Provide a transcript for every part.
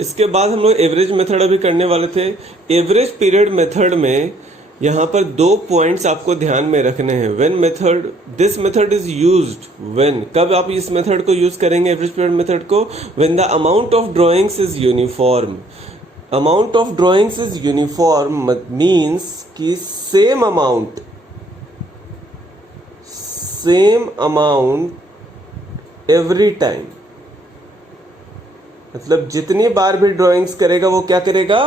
इसके बाद हम लोग एवरेज मेथड अभी करने वाले थे। एवरेज पीरियड मेथड में यहाँ पर 2 पॉइंट्स आपको ध्यान में रखने हैं। When method, this method is used when, कब आप इस मेथड को यूज करेंगे एवरेज पीरियड मेथड को? When the amount of drawings is uniform. Amount of drawings is uniform means कि सेम अमाउंट एवरी टाइम, मतलब जितनी बार भी ड्राइंग्स करेगा वो क्या करेगा?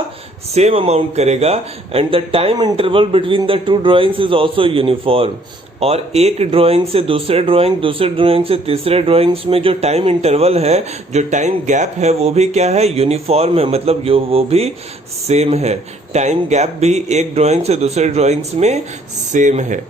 सेम अमाउंट करेगा। And the time interval between the 2 drawings is also uniform. और एक ड्राइंग से दूसरे ड्राइंग से तीसरे ड्राइंग्स में जो टाइम इंटरवल है, जो टाइम गैप है, वो भी क्या है? यूनिफॉर्म है, मतलब वो भी सेम है। टाइम गैप भी एक ड्राइंग से दूसरे ड्राइंग्स में सेम है।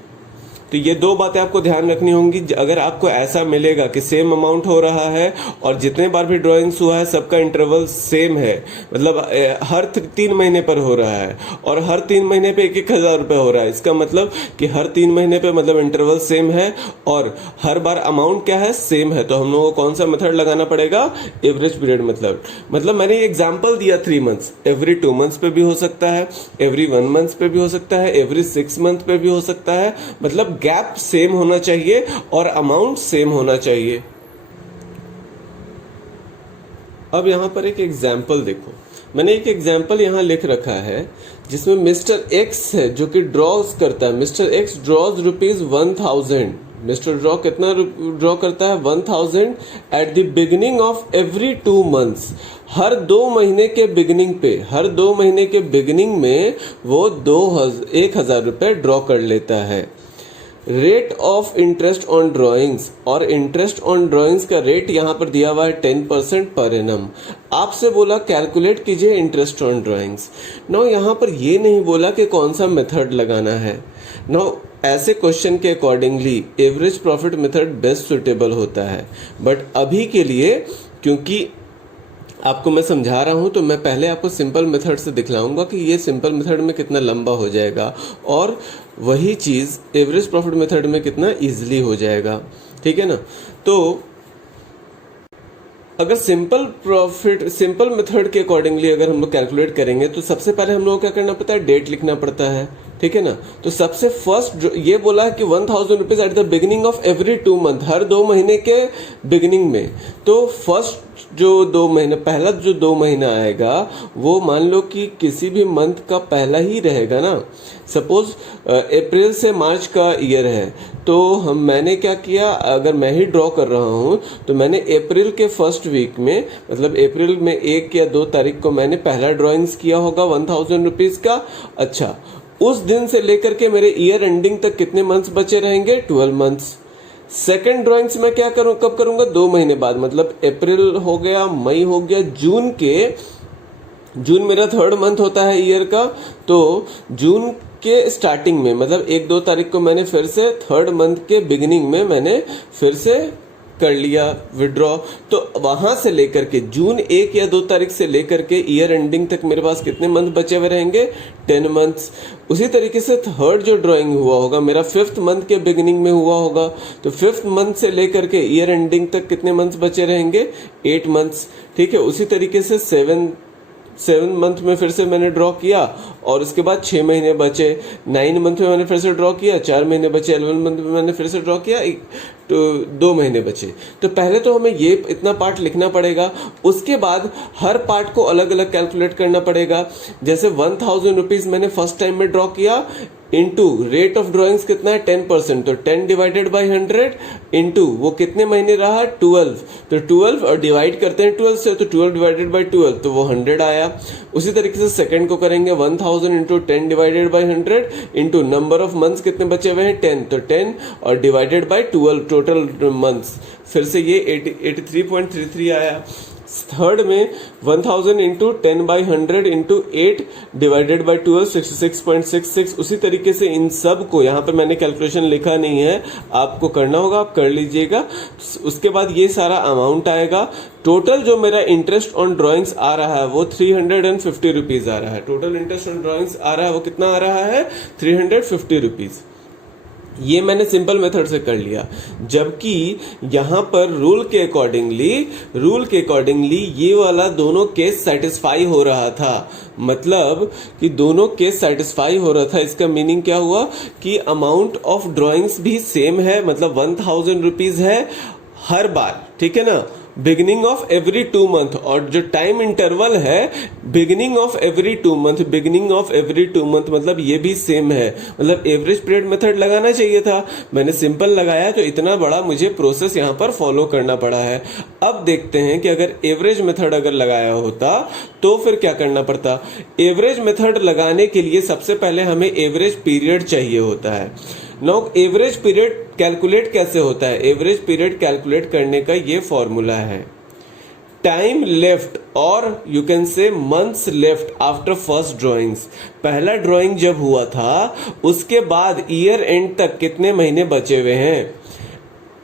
तो ये 2 बातें आपको ध्यान रखनी होंगी। अगर आपको ऐसा मिलेगा कि सेम अमाउंट हो रहा है और जितने बार भी ड्राइंग्स हुआ है सबका इंटरवल सेम है, मतलब हर 3 महीने पर हो रहा है और हर 3 महीने पे 1,000 रुपये हो रहा है, इसका मतलब कि हर 3 महीने पे मतलब इंटरवल सेम है और हर बार अमाउंट क्या है? सेम है। तो हम लोगों को कौन सा मेथड लगाना पड़ेगा? Average period method. मतलब मैंने एग्जाम्पल दिया 3 मंथ्स, एवरी 2 मंथ्स पे भी हो सकता है, एवरी 1 मंथ पे भी हो सकता है, एवरी 6 मंथ पे भी हो सकता है। मतलब गैप सेम होना चाहिए और अमाउंट सेम होना चाहिए। अब यहां पर एक एग्जाम्पल देखो, मैंने एक एग्जाम्पल यहां लिख रखा है जिसमें मिस्टर एक्स है जो कि ड्रॉज करता है। Mister X draws ₹1000। Mister draw कितना ड्रॉ करता है? 1000 at the beginning of every 2 months. हर 2 महीने के बिगिनिंग पे, हर 2 महीने के बिगिनिंग में वो 1,000 रुपए ड्रॉ कर लेता है। Rate of interest on drawings, और इंटरेस्ट ऑन ड्राइंग्स का रेट यहां पर दिया हुआ है 10% पर एनम। आपसे बोला कैलकुलेट कीजिए इंटरेस्ट ऑन ड्राइंग्स। नाउ यहां पर ये नहीं बोला कि कौन सा मेथड लगाना है। नाउ ऐसे क्वेश्चन के accordingly average profit method best suitable होता है, बट अभी के लिए क्योंकि आपको मैं समझा रहा हूं तो मैं पहले आपको सिंपल मेथड से दिखलाऊंगा कि ये सिंपल मेथड में कितना लंबा हो जाएगा और वही चीज़ एवरेज प्रॉफिट मेथड में कितना इजीली हो जाएगा। ठीक है ना? तो अगर सिंपल मेथड के अकॉर्डिंगली अगर हम लोग कैलकुलेट करेंगे तो सबसे पहले हम लोग को क्या करना पड़ता है? डेट लिखना पड़ता है। ठीक है ना? तो सबसे फर्स्ट ये बोला है कि 1,000 rupees at the beginning of every 2 month, हर 2 महीने के बिगिनिंग में। तो फर्स्ट जो 2 महीने, पहला जो 2 महीना आएगा वो मान लो कि किसी भी मंथ का पहला ही रहेगा ना। सपोज अप्रैल से मार्च का ईयर है, तो मैंने क्या किया, अगर मैं ही ड्रॉ कर रहा हूं तो मैंने अप्रैल के फर्स्ट वीक में, मतलब अप्रैल में 1 या 2 तारीख को मैंने पहला ड्रॉइंग्स किया होगा 1,000 रुपीज का। अच्छा, उस दिन से लेकर के मेरे ईयर एंडिंग तक कितने मंथ्स बचे रहेंगे? 12 मंथ्स। सेकेंड ड्रॉइंग्स में क्या करूं, कब करूंगा? 2 महीने बाद, मतलब अप्रैल हो गया, मई हो गया, जून मेरा 3rd मंथ होता है ईयर का। तो जून के स्टार्टिंग में, मतलब 1-2 तारीख को मैंने फिर से 3rd मंथ के बिगिनिंग में मैंने फिर से कर लिया विड्रॉ। तो वहां से लेकर के जून 1 या 2 तारीख से लेकर के ईयर एंडिंग तक मेरे पास कितने मंथ बचे हुए रहेंगे? 10 मंथ्स। उसी तरीके से 3rd जो ड्राइंग हुआ होगा मेरा 5th मंथ के बिगिनिंग में हुआ होगा, तो 5th मंथ से लेकर के ईयर एंडिंग तक कितने मंथ्स बचे रहेंगे? 8 मंथ्स। ठीक है, उसी तरीके से 7 मंथ में फिर से मैंने ड्रॉ किया और उसके बाद 6 महीने बचे। 9 मंथ में मैंने फिर से ड्रॉ किया, 4 महीने बचे। 11 मंथ में मैंने फिर से ड्रॉ किया, तो 2 महीने बचे। तो पहले तो हमें ये इतना पार्ट लिखना पड़ेगा, उसके बाद हर पार्ट को अलग अलग कैलकुलेट करना पड़ेगा। जैसे 1,000 रुपीज मैंने फर्स्ट टाइम में ड्रॉ किया, इंटू रेट ऑफ ड्रॉइंग्स कितना है? 10%, तो 10 डिवाइडेड बाई 100 इंटू वो कितने महीने रहा? 12। तो 12 और डिवाइड करते हैं 12 से, तो 12 डिवाइडेड बाई 12, तो वो 100 आया। उसी तरीके से सेकंड को करेंगे 1000 into 10 divided by 100 into number of months कितने बचे हुए हैं? 10, तो 10 और डिवाइडेड बाई 12 टोटल मंथ्स, फिर से ये 83.33 आया। थर्ड में 1000 into 10 by 100 into 8 divided by 12 66.66। उसी तरीके से इन सब को, यहाँ पे मैंने कैलकुलेशन लिखा नहीं है, आपको करना होगा, आप कर लीजिएगा। उसके बाद ये सारा अमाउंट आएगा। टोटल जो मेरा इंटरेस्ट ऑन ड्राइंग्स आ रहा है वो 350 रुपीज आ रहा है। टोटल इंटरेस्ट ऑन ड्राइंग्स आ रहा है वो कितना आ रहा है? 350 रुपीज। ये मैंने सिंपल मेथड से कर लिया, जबकि यहाँ पर रूल के अकॉर्डिंगली ये वाला दोनों केस सेटिस्फाई हो रहा था। मतलब कि दोनों केस सेटिस्फाई हो रहा था। इसका मीनिंग क्या हुआ कि अमाउंट ऑफ ड्राइंग्स भी सेम है, मतलब 1000 रुपीज है हर बार, ठीक है ना, बिगिनिंग ऑफ एवरी 2 मंथ, और जो टाइम इंटरवल है बिगिनिंग ऑफ एवरी 2 मंथ, मतलब ये भी सेम है। मतलब एवरेज पीरियड मेथड लगाना चाहिए था, मैंने सिंपल लगाया, तो इतना बड़ा मुझे प्रोसेस यहाँ पर फॉलो करना पड़ा है। अब देखते हैं कि अगर एवरेज मेथड अगर लगाया होता तो फिर क्या करना पड़ता। एवरेज मेथड लगाने के लिए सबसे पहले हमें एवरेज पीरियड चाहिए होता है। नाउ एवरेज पीरियड कैलकुलेट कैसे होता है? एवरेज पीरियड कैलकुलेट करने का ये फॉर्मूला है, टाइम लेफ्ट और you can say months left after first drawings. पहला ड्राइंग जब हुआ था उसके बाद ईयर एंड तक कितने महीने बचे हुए हैं,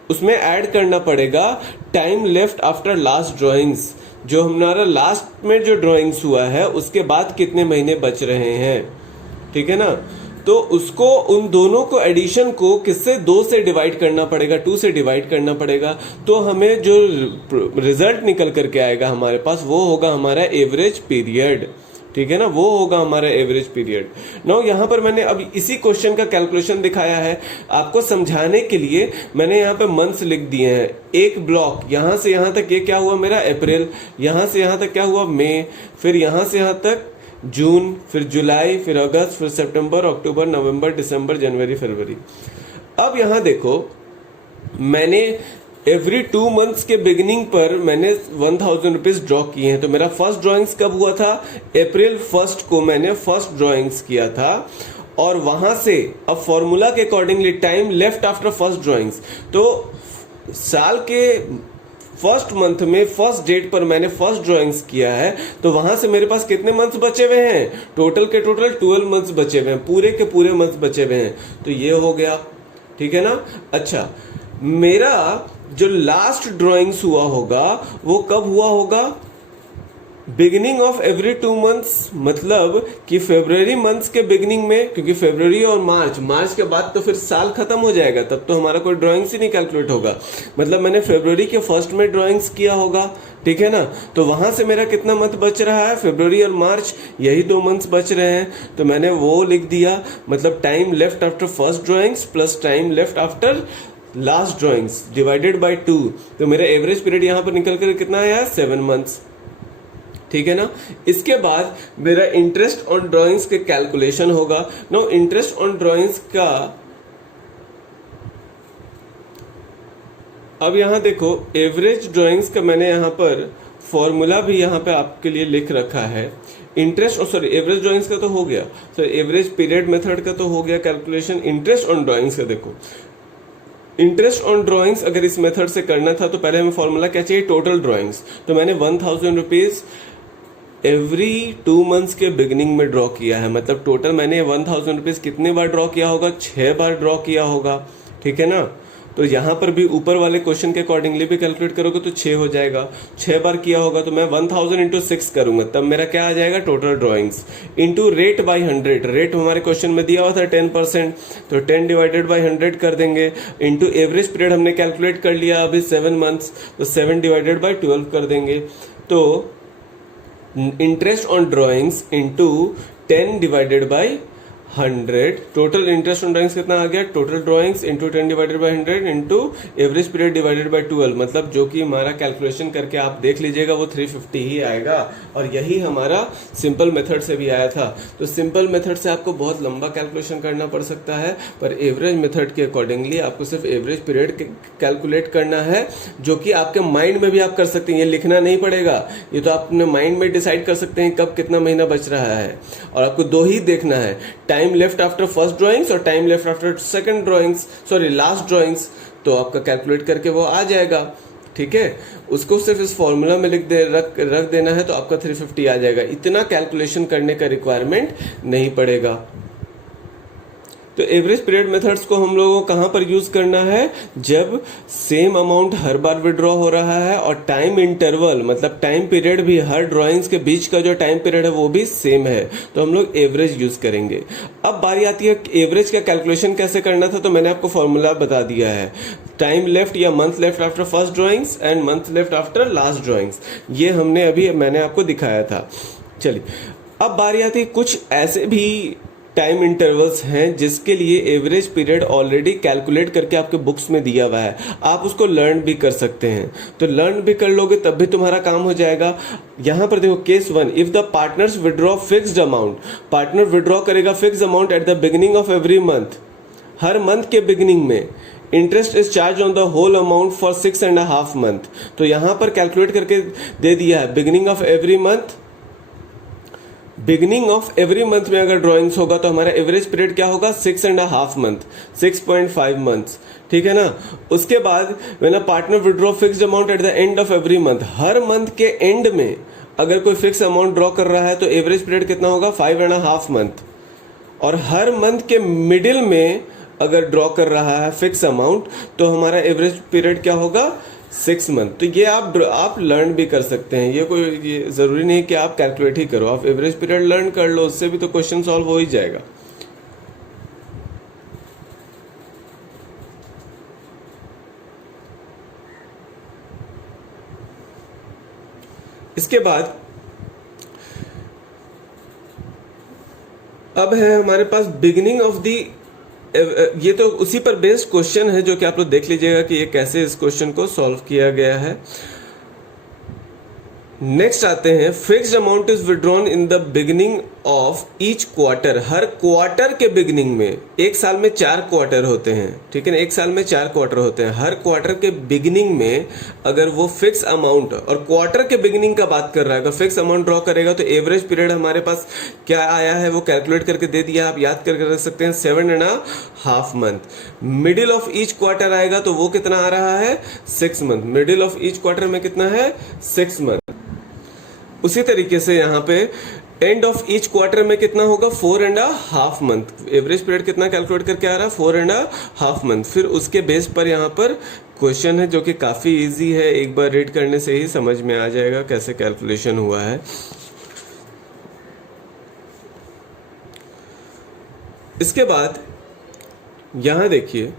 उसमें ऐड करना पड़ेगा time left after last drawings. जो हमारा लास्ट में जो ड्राइंग्स हुआ है उसके बाद कितने महीने बच रहे हैं, ठीक है ना। तो उसको, उन दोनों को एडिशन को किससे 2 से डिवाइड करना पड़ेगा, 2 से डिवाइड करना पड़ेगा। तो हमें जो रिजल्ट निकल करके आएगा हमारे पास वो होगा हमारा एवरेज पीरियड, ठीक है ना, वो होगा हमारा एवरेज पीरियड। नाउ यहाँ पर मैंने अब इसी क्वेश्चन का कैलकुलेशन दिखाया है आपको समझाने के लिए। मैंने यहाँ पे मंथ्स लिख दिए हैं, एक ब्लॉक यहाँ से यहाँ तक, ये क्या हुआ मेरा अप्रैल, यहाँ से यहाँ तक क्या हुआ मई, फिर यहाँ से यहाँ तक जून, फिर जुलाई, फिर अगस्त, फिर सितंबर, अक्टूबर, नवंबर, दिसंबर, जनवरी, फरवरी। अब यहाँ देखो मैंने एवरी 2 मंथ्स के बिगिनिंग पर मैंने 1000 रुपीज ड्रॉ किए हैं। तो मेरा फर्स्ट ड्रॉइंग्स कब हुआ था? अप्रैल 1 को मैंने फर्स्ट ड्रॉइंग्स किया था। और वहां से अब फॉर्मूला के accordingly time left after first drawings, तो साल के फर्स्ट मंथ में फर्स्ट डेट पर मैंने फर्स्ट ड्राइंग्स किया है, तो वहां से मेरे पास कितने मंथ्स बचे हुए हैं? टोटल के टोटल 12 मंथ्स बचे हुए हैं, पूरे के पूरे मंथ्स बचे हुए हैं। तो ये हो गया, ठीक है ना। अच्छा, मेरा जो लास्ट ड्राइंग्स हुआ होगा वो कब हुआ होगा? बिगिनिंग ऑफ एवरी 2 मंथ्स, मतलब कि फरवरी मंथ्स के बिगिनिंग में, क्योंकि फरवरी और मार्च के बाद तो फिर साल खत्म हो जाएगा, तब तो हमारा कोई ड्राइंग्स ही नहीं कैलकुलेट होगा। मतलब मैंने फरवरी के फर्स्ट में ड्राइंग्स किया होगा, ठीक है ना। तो वहां से मेरा कितना मंथ बच रहा है? फरवरी और मार्च, यही 2 मंथ्स बच रहे हैं, तो मैंने वो लिख दिया। मतलब time left after first drawings plus time left after last drawings divided by 2। तो मेरा एवरेज पीरियड यहां पर निकल कर कितना आया? 7 मंथ्स, ठीक है ना। इसके बाद मेरा इंटरेस्ट ऑन ड्राइंग्स के कैलकुलेशन होगा। नो, इंटरेस्ट ऑन ड्राइंग्स का अब यहां देखो, एवरेज ड्राइंग्स का मैंने यहां पर फॉर्मूला भी यहां पे आपके लिए लिख रखा है। इंटरेस्ट, सॉरी, एवरेज ड्राइंग्स का तो हो गया, सॉरी एवरेज पीरियड मेथड का तो हो गया कैलकुलेशन। इंटरेस्ट ऑन ड्राइंग्स का देखो, इंटरेस्ट ऑन ड्राइंग्स अगर इस मेथड से करना था तो पहले हमें फॉर्मूला क्या चाहिए? Total drawings. तो मैंने 1000 रुपीज एवरी 2 मंथ्स के बिगिनिंग में ड्रॉ किया है। मतलब टोटल मैंने 1000 रुपीज कितने बार ड्रॉ किया होगा? 6 बार ड्रॉ किया होगा, ठीक है ना। तो यहां पर भी ऊपर वाले क्वेश्चन के अकॉर्डिंगली भी कैलकुलेट करोगे तो 6 हो जाएगा। 6 बार किया होगा तो मैं 1000 इंटू 6 करूंगा, तब मेरा क्या आ जाएगा? Total drawings into rate by 100। Rate हमारे क्वेश्चन में दिया हुआ था 10%, तो 10 डिवाइडेड बाई 100 कर देंगे। इंटू एवरेज पीरियड हमने कैलकुलेट कर लिया अभी 7 मंथ्स, तो 7 डिवाइडेड बाई 12 कर देंगे। तो interest on drawings into 10 divided by 100, total interest on drawings कितना आ गया? Total drawings into 10 divided by 100 into average period divided by 12, मतलब जो कि हमारा कैलकुलेशन करके आप देख लीजिएगा वो 350 ही आएगा। और यही हमारा सिंपल मेथड से भी आया था। तो सिंपल मेथड से आपको बहुत लंबा कैलकुलेशन करना पड़ सकता है, पर एवरेज मेथड के अकॉर्डिंगली आपको सिर्फ एवरेज पीरियड कैलकुलेट करना है, जो कि आपके माइंड में भी आप कर सकते हैं। ये लिखना नहीं पड़ेगा, ये तो आप अपने माइंड में डिसाइड कर सकते हैं कब कितना महीना बच रहा है। और आपको 2 ही देखना है, time left after first drawings और time left after second drawings, sorry last drawings. तो आपका कैलकुलेट करके वो आ जाएगा, ठीक है। उसको सिर्फ इस फॉर्मूला में रख देना है तो आपका 350 आ जाएगा। इतना कैलकुलेशन करने का रिक्वायरमेंट नहीं पड़ेगा, तो एवरेज पीरियड मेथड्स को हम लोगों को कहाँ पर यूज करना है, जब सेम अमाउंट हर बार विड्रॉ हो रहा है और टाइम इंटरवल मतलब टाइम पीरियड भी हर ड्रॉइंग्स के बीच का जो टाइम पीरियड है वो भी सेम है, तो हम लोग एवरेज यूज करेंगे। अब बारी आती है एवरेज का कैलकुलेशन कैसे करना था, तो मैंने आपको फॉर्मूला बता दिया है, टाइम लेफ्ट या month left after first drawings and month left after last drawings, ये मैंने आपको दिखाया था। चलिए अब बारी आती है कुछ ऐसे भी टाइम इंटरवल्स हैं जिसके लिए एवरेज पीरियड ऑलरेडी कैलकुलेट करके आपके बुक्स में दिया हुआ है, आप उसको लर्न भी कर सकते हैं। तो लर्न भी कर लोगे तब भी तुम्हारा काम हो जाएगा। यहां पर देखो case 1, if the partners withdraw fixed amount, partner withdraw करेगा fixed amount at the beginning of every month, हर मंथ के बिगिनिंग में interest is charge on the whole amount for 6.5 month. तो यहां पर कैलकुलेट करके दे दिया है beginning of every month, beginning of every month में अगर ड्राइंग्स होगा तो हमारा एवरेज पीरियड क्या होगा, 6.5 मंथ, 6.5 मंथ्स, ठीक है ना। उसके बाद when a partner withdraw fixed amount at the end of every month, हर मंथ के एंड में अगर कोई फिक्स अमाउंट ड्रॉ कर रहा है तो एवरेज पीरियड कितना होगा, 5.5 मंथ। और हर मंथ के मिडिल में अगर ड्रॉ कर रहा है फिक्स अमाउंट तो हमारा एवरेज पीरियड क्या होगा, 6 मंथ। तो ये आप लर्न भी कर सकते हैं, ये जरूरी नहीं कि आप कैलकुलेट ही करो, आप एवरेज पीरियड लर्न कर लो, उससे भी तो क्वेश्चन सॉल्व हो ही जाएगा। इसके बाद अब है हमारे पास बिगिनिंग ऑफ दी, ये तो उसी पर बेस्ड क्वेश्चन है जो कि आप लोग देख लीजिएगा कि ये कैसे इस क्वेश्चन को सॉल्व किया गया है। नेक्स्ट आते हैं, fixed amount is withdrawn in the beginning of each quarter, her quarter के बिगिनिंग में, एक साल में 4 क्वार्टर होते हैं, ठीक है ना, एक साल में 4 क्वार्टर होते हैं, हर क्वार्टर के बिगिनिंग में अगर वो फिक्स अमाउंट, और क्वार्टर के बिगिनिंग का बात कर रहा है, अगर फिक्स अमाउंट ड्रॉ करेगा तो एवरेज पीरियड हमारे पास क्या आया है वो कैलकुलेट करके दे दिया, आप याद करके रख सकते हैं, 7.5 month. Middle of each quarter आएगा तो वो कितना आ रहा है, 6 month, middle of each quarter में कितना है, 6 मंथ। उसी तरीके से यहाँ पे एंड ऑफ ईच क्वार्टर में कितना होगा, 4.5 मंथ, एवरेज पीरियड कितना कैलकुलेट करके आ रहा है, 4.5 मंथ। फिर उसके बेस पर यहाँ पर क्वेश्चन है जो कि काफी इजी है, एक बार रीड करने से ही समझ में आ जाएगा कैसे कैलकुलेशन हुआ है। इसके बाद यहां देखिए